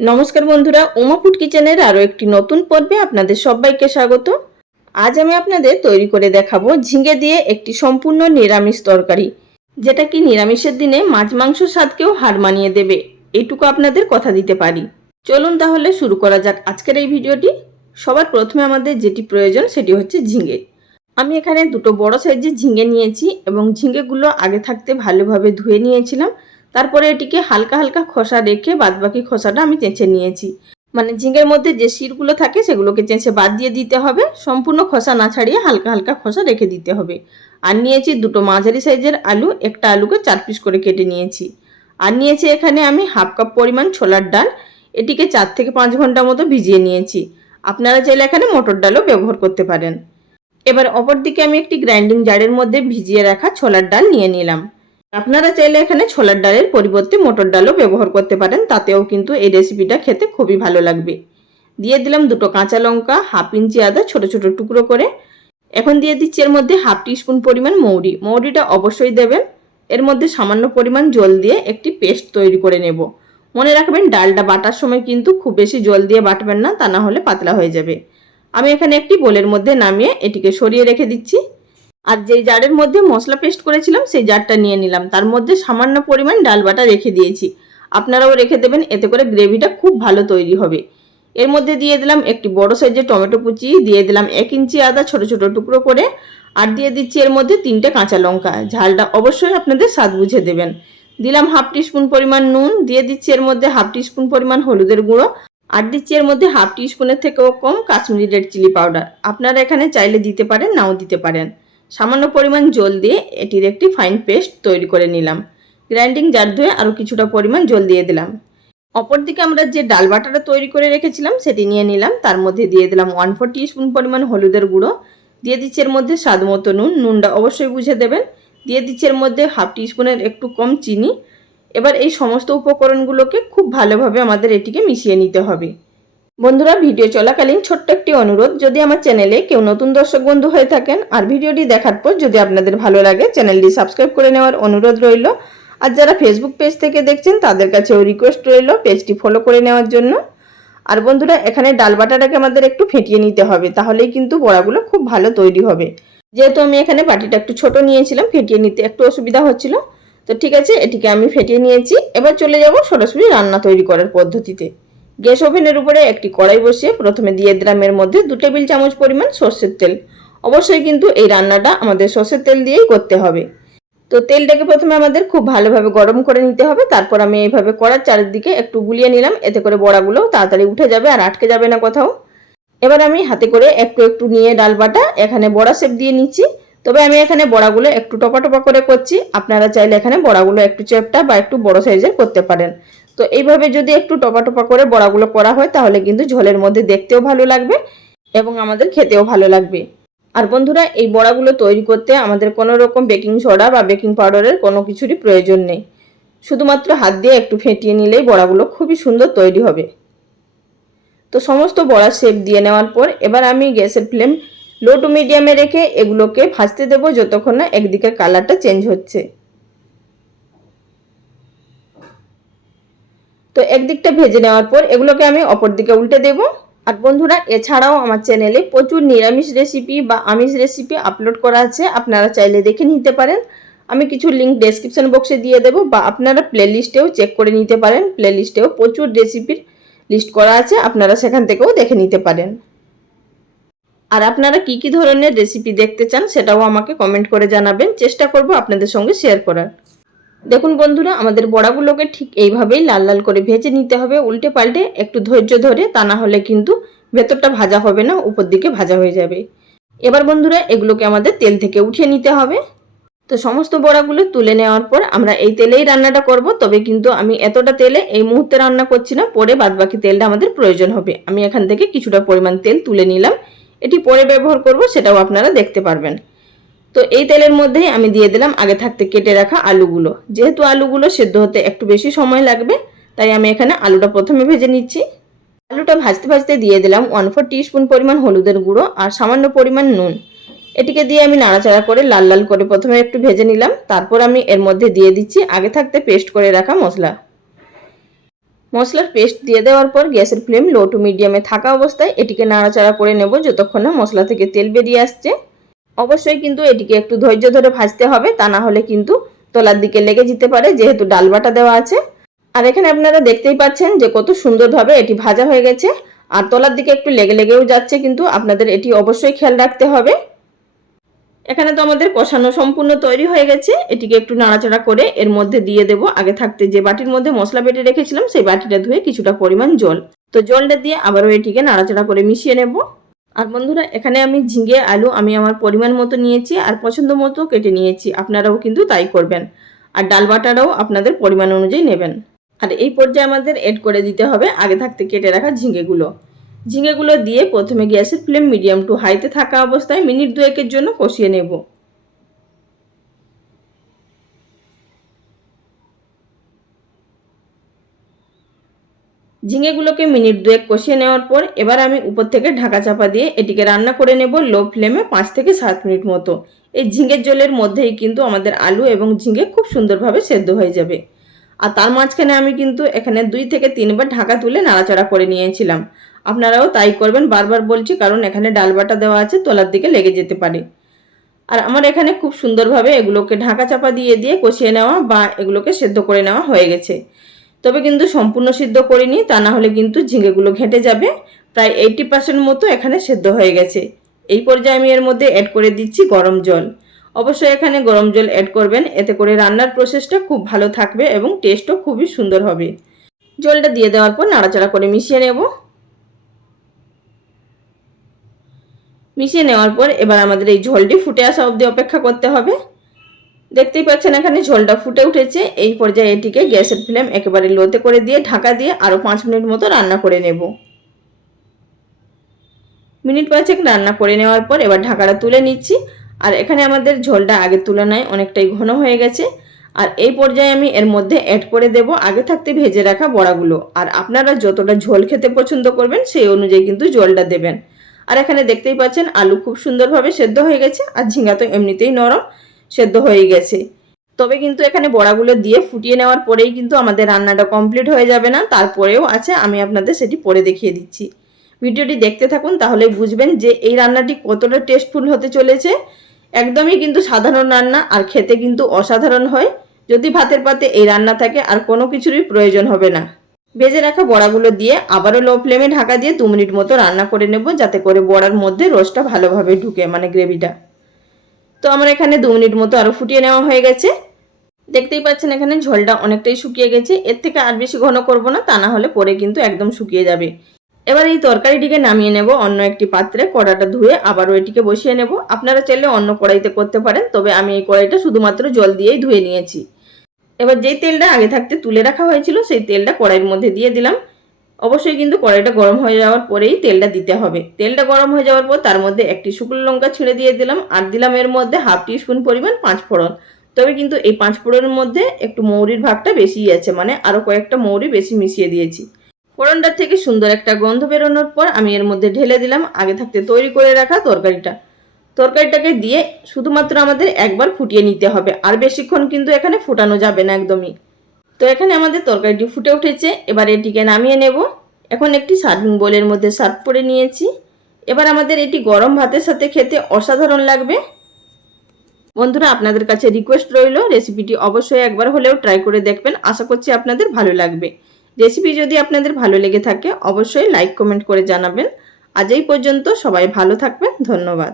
নমস্কার বন্ধুরা, উমা ফুড কিচেনের আরও একটি নতুন পর্বে আপনাদের সবাইকে স্বাগত। আজ আমি আপনাদের তৈরি করে দেখাবো ঝিঙে দিয়ে একটি সম্পূর্ণ নিরামিষ তরকারি, যেটা কি নিরামিষের দিনে মাছ মাংস স্বাদকেও হার মানিয়ে দেবে এইটুকু আপনাদের কথা দিতে পারি। চলুন তাহলে শুরু করা যাক আজকের এই ভিডিওটি। সবার প্রথমে আমাদের যেটি প্রয়োজন সেটি হচ্ছে ঝিঙে। আমি এখানে দুটো বড় সাইজের ঝিঙে নিয়েছি এবং ঝিঙেগুলো আগে থাকতে ভালোভাবে ধুয়ে নিয়েছিলাম। তারপরে এটিকে হালকা হালকা খোসা রেখে বাদবাকি খোসাটা আমি চেঁচে নিয়েছি। মানে ঝিঙের মধ্যে যে শিরগুলো থাকে সেগুলোকে চেঁচে বাদ দিয়ে দিতে হবে। সম্পূর্ণ খোসা না ছাড়িয়ে হালকা হালকা খোসা রেখে দিতে হবে। আর নিয়েছি দুটো মাঝারি সাইজের আলু। একটা আলুকে চার পিস করে কেটে নিয়েছি। আর নিয়েছি এখানে আমি হাফ কাপ পরিমাণ ছোলার ডাল। এটিকে চার থেকে পাঁচ ঘণ্টা মতো ভিজিয়ে নিয়েছি। আপনারা চাইলে এখানে মটর ডালও ব্যবহার করতে পারেন। এবার অপর দিকে আমি একটি গ্রাইন্ডিং জারের মধ্যে ভিজিয়ে রাখা ছোলার ডাল নিয়ে নিলাম। আপনারা চাইলে এখানে ছোলার ডালের পরিবর্তে মোটর ডালও ব্যবহার করতে পারেন, তাতেও কিন্তু এই রেসিপিটা খেতে খুবই ভালো লাগবে। দিয়ে দিলাম দুটো কাঁচা লঙ্কা, হাফ ইঞ্চি আদা, ছোট ছোট টুকরো করে। এখন দিয়ে দিচ্ছি এর মধ্যে হাফ টিস্পুন পরিমাণ মৌরি। মৌরিটা অবশ্যই দেবেন। এর মধ্যে সামান্য পরিমাণ জল দিয়ে একটি পেস্ট তৈরি করে নেব। মনে রাখবেন ডালটা বাটার সময় কিন্তু খুব বেশি জল দিয়ে বাটবেন না, তা না হলে পাতলা হয়ে যাবে। আমি এখানে একটি বোলের মধ্যে নামিয়ে এটিকে সরিয়ে রেখে দিচ্ছি। আর যেই জারের মধ্যে মশলা পেস্ট করেছিলাম, সেই জারটা নিয়ে নিলাম। তার মধ্যে সামান্য পরিমাণ ডাল বাটা রেখে দিয়েছি। আপনারাও রেখে দেবেন, এতে করে গ্রেভিটা খুব ভালো তৈরি হবে। এর মধ্যে দিয়ে দিলাম একটি বড় সাইজের টমেটো কুচি, দিয়ে দিলাম এক ইঞ্চি আদা ছোট ছোট টুকরো করে, আর দিয়ে দিচ্ছি এর মধ্যে তিনটে কাঁচা লঙ্কা। ঝালটা অবশ্যই আপনাদের স্বাদ বুঝে দেবেন। দিলাম হাফ টিস্পুন পরিমাণ নুন, দিয়ে দিচ্ছি এর মধ্যে হাফ টিস্পুন পরিমাণ হলুদের গুঁড়ো, আর দিচ্ছি এর মধ্যে হাফ টিস্পুনের থেকেও কম কাশ্মীরি রেড চিলি পাউডার। আপনারা এখানে চাইলে দিতে পারেন, নাও দিতে পারেন। সামান্য পরিমাণ জল দিয়ে এটির একটি ফাইন পেস্ট তৈরি করে নিলাম। গ্রাইন্ডিং জার ধুয়ে আরও কিছুটা পরিমাণ জল দিয়ে দিলাম। অপরদিকে আমরা যে ডাল বাটাটা তৈরি করে রেখেছিলাম, সেটি নিয়ে নিলাম। তার মধ্যে দিয়ে দিলাম ওয়ান ফোর স্পুন পরিমাণ হলুদের গুঁড়ো। দিয়ে দিচ্ছি এর মধ্যে স্বাদ মতো নুন। নুনটা অবশ্যই বুঝে দেবেন। দিয়ে দিচ্ছি এর মধ্যে হাফ স্পুনের একটু কম চিনি। এবার এই সমস্ত উপকরণগুলোকে খুব ভালোভাবে আমাদের এটিকে মিশিয়ে নিতে হবে। বন্ধুরা, ভিডিও চলাকালীন ছোট্ট একটি অনুরোধ, যদি আমার চ্যানেলে কেউ নতুন দর্শক বন্ধু হয়ে থাকেন, আর ভিডিওটি দেখার পর যদি আপনাদের ভালো লাগে, চ্যানেলটি সাবস্ক্রাইব করে নেওয়ার অনুরোধ রইল। আর যারা ফেসবুক পেজ থেকে দেখছেন, তাদের কাছেও রিকোয়েস্ট রইল পেজটি ফলো করে নেওয়ার জন্য। আর বন্ধুরা, এখানে ডাল বাটাটাকে আমাদের একটু ফেটিয়ে নিতে হবে, তাহলেই কিন্তু বড়াগুলো খুব ভালো তৈরি হবে। যেহেতু আমি এখানে বাটিটা একটু ছোট নিয়েছিলাম, ফেটিয়ে নিতে একটু অসুবিধা হচ্ছিল। তো ঠিক আছে, এটিকে আমি ফেটিয়ে নিয়েছি। এবার চলে যাব সরাসরি রান্না তৈরি করার পদ্ধতিতে। গ্যাস ওভেনের উপরে একটি কড়াই বসিয়ে প্রথমে দিয়ে দিলাম এর মধ্যে দু টেবিল চামচ পরিমাণ সর্ষের তেল। অবশ্যই কিন্তু এই রান্নাটা আমাদের সর্ষের তেল দিয়েই করতে হবে। তো তেলটাকে প্রথমে আমাদের খুব ভালোভাবে গরম করে নিতে হবে, তারপর আমি এইভাবে কড়ার চারিদিকে একটু গুলিয়ে নিলাম, এতে করে বড়াগুলো তাড়াতাড়ি উঠে যাবে আর আটকে যাবে না কোথাও। এবার আমি হাতে করে একটু একটু নিয়ে ডাল বাটা এখানে বড়া শেপ দিয়ে নিচ্ছি। তবে আমি এখানে বড়াগুলো একটু টপা টপা করে করছি, আপনারা চাইলে এখানে বড়াগুলো একটু চেপটা বা একটু বড় সাইজের করতে পারেন। তো এইভাবে যদি একটু টপা টপা করে বড়াগুলো করা হয়, তাহলে কিন্তু ঝোলের মধ্যে দেখতেও ভালো লাগবে এবং আমাদের খেতেও ভালো লাগবে। আর বন্ধুরা, এই বড়াগুলো তৈরি করতে আমাদের কোনো রকম বেকিং সোডা বা বেকিং পাউডারের কোনো কিছুরই প্রয়োজন নেই। শুধুমাত্র হাত দিয়ে একটু ফেটিয়ে নিলেই বড়াগুলো খুবই সুন্দর তৈরি হবে। তো সমস্ত বড়া শেপ দিয়ে নেওয়ার পর এবার আমি গ্যাসের ফ্লেম লো টু মিডিয়ামে রেখে এগুলোকে ভাজতে দেবো যতক্ষণ না একদিকের কালারটা চেঞ্জ হচ্ছে। তো একদিকটা ভেজে নেওয়ার পর এগুলোকে আমি অপর দিকে উল্টে দেব। আর বন্ধুরা, এছাড়াও আমার চ্যানেলে প্রচুর নিরামিষ রেসিপি বা আমিষ রেসিপি আপলোড করা আছে, আপনারা চাইলে দেখে নিতে পারেন। আমি কিছু লিঙ্ক ডেসক্রিপশন বক্সে দিয়ে দেবো বা আপনারা প্লেলিস্টেও চেক করে নিতে পারেন। প্লেলিস্টেও প্রচুর রেসিপির লিস্ট করা আছে, আপনারা সেখান থেকেও দেখে নিতে পারেন। আর আপনারা কি কি ধরনের রেসিপি দেখতে চান সেটাও আমাকে কমেন্ট করে জানাবেন। চেষ্টা করব আপনাদের সঙ্গে শেয়ার করার। দেখুন বন্ধুরা, আমাদের বড়াগুলোকে ঠিক এইভাবেই লাল লাল করে ভেজে নিতে হবে। উল্টে পাল্টে একটু ধৈর্য ধরে, তা না হলে কিন্তু ভেতরটা ভাজা হবে না, উপর দিকে ভাজা হয়ে যাবে। এবার বন্ধুরা, এগুলোকে আমাদের তেল থেকে উঠিয়ে নিতে হবে। তো সমস্ত বড়াগুলো তুলে নেওয়ার পর আমরা এই তেলেই রান্নাটা করব, তবে কিন্তু আমি এতটা তেলে এই মুহূর্তে রান্না করছি না, পরে বাদবাকি তেলটা আমাদের প্রয়োজন হবে। আমি এখান থেকে কিছুটা পরিমাণ তেল তুলে নিলাম। এটি পরে ব্যবহার করব, সেটাও আপনারা দেখতে পারবেন। তো এই তেলের মধ্যেই আমি দিয়ে দিলাম আগে থাকতে কেটে রাখা আলুগুলো। যেহেতু আলুগুলো সেদ্ধ হতে একটু বেশি সময় লাগবে, তাই আমি এখানে আলুটা প্রথমে ভেজে নিচ্ছি। আলুটা ভাজতে ভাজতে দিয়ে দিলাম ওয়ান ফোর স্পুন পরিমাণ হলুদের গুঁড়ো আর সামান্য পরিমাণ নুন। এটিকে দিয়ে আমি নাড়াচাড়া করে লাল লাল করে প্রথমে একটু ভেজে নিলাম, তারপর আমি এর মধ্যে দিয়ে দিচ্ছি আগে থাকতে পেস্ট করে রাখা মশলা। মশলার পেস্ট দিয়ে দেওয়ার পর গ্যাসের ফ্লেম লো টু মিডিয়ামে থাকা অবস্থায় এটিকে নাড়াচাড়া করে নেব যতক্ষণ না মশলা থেকে তেল বেরিয়ে আসছে। অবশ্যই কিন্তু এটিকে একটু ধৈর্য ধরে ভাজতে হবে, তা না হলে কিন্তু তলার দিকে লেগে যেতে পারে, যেহেতু ডাল বাটা দেওয়া আছে। আর এখানে আপনারা দেখতেই পাচ্ছেন যে কত সুন্দরভাবে এটি ভাজা হয়ে গেছে, আর তলার দিকে একটু লেগে লেগেও যাচ্ছে, কিন্তু আপনাদের এটি অবশ্যই খেয়াল রাখতে হবে। এখানে তো আমাদের কষানো সম্পূর্ণ তৈরি হয়ে গেছে, এটিকে একটু নাড়াচাড়া করে এর মধ্যে দিয়ে দেব। আগে থাকতে যে বাটির মধ্যে মশলা বেটে রেখেছিলাম, সেই বাটিটা ধুয়ে কিছুটা পরিমাণ জল। তো জলটা দিয়ে আবারও এটিকে নাড়াচাড়া করে মিশিয়ে নেব। আর বন্ধুরা, এখানে আমি ঝিঙে, আলু আমি আমার পরিমাণ মতো নিয়েছি আর পছন্দ মতো কেটে নিয়েছি। আপনারাও কিন্তু তাই করবেন। আর ডাল বাটাটাও আপনাদের পরিমাণ অনুযায়ী নেবেন। আর এই পর্যায়ে আমাদের এড করে দিতে হবে আগে থাকতে কেটে রাখা ঝিঙেগুলো। ঝিঙেগুলো দিয়ে প্রথমে গ্যাসের ফ্লেম মিডিয়াম টু হাইতে থাকা অবস্থায় মিনিট দুয়েকের জন্য কষিয়ে নেব। ঝিঙেগুলোকে মিনিট দুয়েক কষিয়ে নেওয়ার পর এবার আমি উপর থেকে ঢাকা চাপা দিয়ে এটিকে রান্না করে নেব লো ফ্লেমে পাঁচ থেকে সাত মিনিট মতো। এই ঝিঙের জলের মধ্যেই কিন্তু আমাদের আলু এবং ঝিঙে খুব সুন্দরভাবে সেদ্ধ হয়ে যাবে। আর তার মাঝখানে আমি কিন্তু এখানে দুই থেকে তিনবার ঢাকা তুলে নাড়াচাড়া করে নিয়েছিলাম। আপনারাও তাই করবেন, বারবার বলছি কারণ এখানে ডাল বাটা দেওয়া আছে, তলার দিকে লেগে যেতে পারে। আর আমার এখানে খুব সুন্দরভাবে এগুলোকে ঢাকা চাপা দিয়ে দিয়ে কষিয়ে নেওয়া বা এগুলোকে সেদ্ধ করে নেওয়া হয়ে গেছে। তবে কিন্তু সম্পূর্ণ সিদ্ধ করিনি, তা না হলে কিন্তু ঝিঙেগুলো ঘেঁটে যাবে। প্রায় এইটি পার্সেন্ট মতো এখানে সেদ্ধ হয়ে গেছে। এই পর্যায়ে আমি এর মধ্যে অ্যাড করে দিচ্ছি গরম জল। অবশ্যই এখানে গরম জল অ্যাড করবেন, এতে করে রান্নার প্রসেসটা খুব ভালো থাকবে এবং টেস্টও খুবই সুন্দর হবে। জলটা দিয়ে দেওয়ার পর নাড়াচাড়া করে মিশিয়ে নেব। মিশিয়ে নেওয়ার পর এবার আমাদের এই ঝোলটি ফুটে আসা অবধি অপেক্ষা করতে হবে। দেখতেই পাচ্ছেন, এখানে ঝোলটা ফুটে উঠেছে। এই পর্যায়ে এটিকে গ্যাসের ফ্লেম একেবারে লোতে করে দিয়ে ঢাকা দিয়ে আরও পাঁচ মিনিট মতো রান্না করে নেব। মিনিট পাঁচেক রান্না করে নেওয়ার পর এবার ঢাকাটা তুলে নিচ্ছি। আর এখানে আমাদের ঝোলটা আগের তুলনায় অনেকটাই ঘন হয়ে গেছে। আর এই পর্যায়ে আমি এর মধ্যে অ্যাড করে দেব আগে থাকতে ভেজে রাখা বড়াগুলো। আর আপনারা যতটা ঝোল খেতে পছন্দ করবেন, সেই অনুযায়ী কিন্তু জলটা দেবেন। আর এখানে দেখতেই পাচ্ছেন, আলু খুব সুন্দরভাবে সেদ্ধ হয়ে গেছে। আর ঝিঙ্গা তো এমনিতেই নরম। সেদ্ধ হয়ে গেছে। তবে কিন্তু এখানে বড়াগুলো দিয়ে ফুটিয়ে নেওয়ার পরেই কিন্তু আমাদের রান্নাটা কমপ্লিট হয়ে যাবে না। তারপরেও আছে, আমি আপনাদের সেটি পরে দেখিয়ে দিচ্ছি। ভিডিওটি দেখতে থাকুন, তাহলে বুঝবেন যে এই রান্নাটি কতটা টেস্টফুল হতে চলেছে। একদমই কিন্তু সাধারণ রান্না, আর খেতে কিন্তু অসাধারণ হয়। যদি ভাতের পাতে এই রান্না থাকে, আর কোনো কিছুরই প্রয়োজন হবে না। ভেজে রাখা বড়াগুলো দিয়ে আবারও লো ফ্লেমে ঢাকা দিয়ে দু মিনিট মতো রান্না করে নেব, যাতে করে বড়ার মধ্যে রসটা ভালোভাবে ঢুকে মানে গ্রেভিটা তো আমার এখানে দু মিনিট মতো আরও ফুটিয়ে নেওয়া হয়ে গেছে। দেখতেই পাচ্ছেন এখানে ঝোলটা অনেকটাই শুকিয়ে গেছে। এর থেকে আর বেশি ঘন করব না, তা না হলে পরে কিন্তু একদম শুকিয়ে যাবে। এবার এই তরকারিটিকে নামিয়ে নেব অন্য একটি পাত্রে, কড়াটা ধুয়ে আবারও এটিকে বসিয়ে নেব। আপনারা চাইলে অন্য কড়াইতে করতে পারেন, তবে আমি এই কড়াইটা শুধুমাত্র জল দিয়েই ধুয়ে নিয়েছি। এবার যেই তেলটা আগে থাকতে তুলে রাখা হয়েছিল, সেই তেলটা কড়াইয়ের মধ্যে দিয়ে দিলাম। অবশ্যই কিন্তু কড়াইটা গরম হয়ে যাওয়ার পরেই তেলটা দিতে হবে। তেলটা গরম হয়ে যাওয়ার পর তার মধ্যে একটি শুকনো লঙ্কা ছিঁড়ে দিয়ে দিলাম আর দিলাম এর মধ্যে হাফ টিস্পুন পরিমাণ পাঁচ ফোড়ন। তবে কিন্তু এই পাঁচ ফোড়নের মধ্যে একটু মৌরির ভাগটা বেশিই আছে মানে আরও কয়েকটা মৌরি বেশি মিশিয়ে দিয়েছি। ফোড়নটার থেকে সুন্দর একটা গন্ধ বেরোনোর পর আমি এর মধ্যে ঢেলে দিলাম আগে থাকতে তৈরি করে রাখা তরকারিটা। তরকারিটাকে দিয়ে শুধুমাত্র আমাদের একবার ফুটিয়ে নিতে হবে, আর বেশিক্ষণ কিন্তু এখানে ফোটানো যাবে না একদমই। তো এখানে আমাদের তরকারিটি ফুটে উঠেছে, এবার এটিকে নামিয়ে নেব। এখন একটি সার্ভিং বোলের মধ্যে সার্ভ করে নিয়েছি। এবার আমাদের এটি গরম ভাতের সাথে খেতে অসাধারণ লাগবে। বন্ধুরা, আপনাদের কাছে রিকোয়েস্ট রইল রেসিপিটি অবশ্যই একবার হলেও ট্রাই করে দেখবেন। আশা করছি আপনাদের ভালো লাগবে। রেসিপি যদি আপনাদের ভালো লেগে থাকে, অবশ্যই লাইক কমেন্ট করে জানাবেন। আজ এই পর্যন্ত সবাই ভালো থাকবেন, ধন্যবাদ।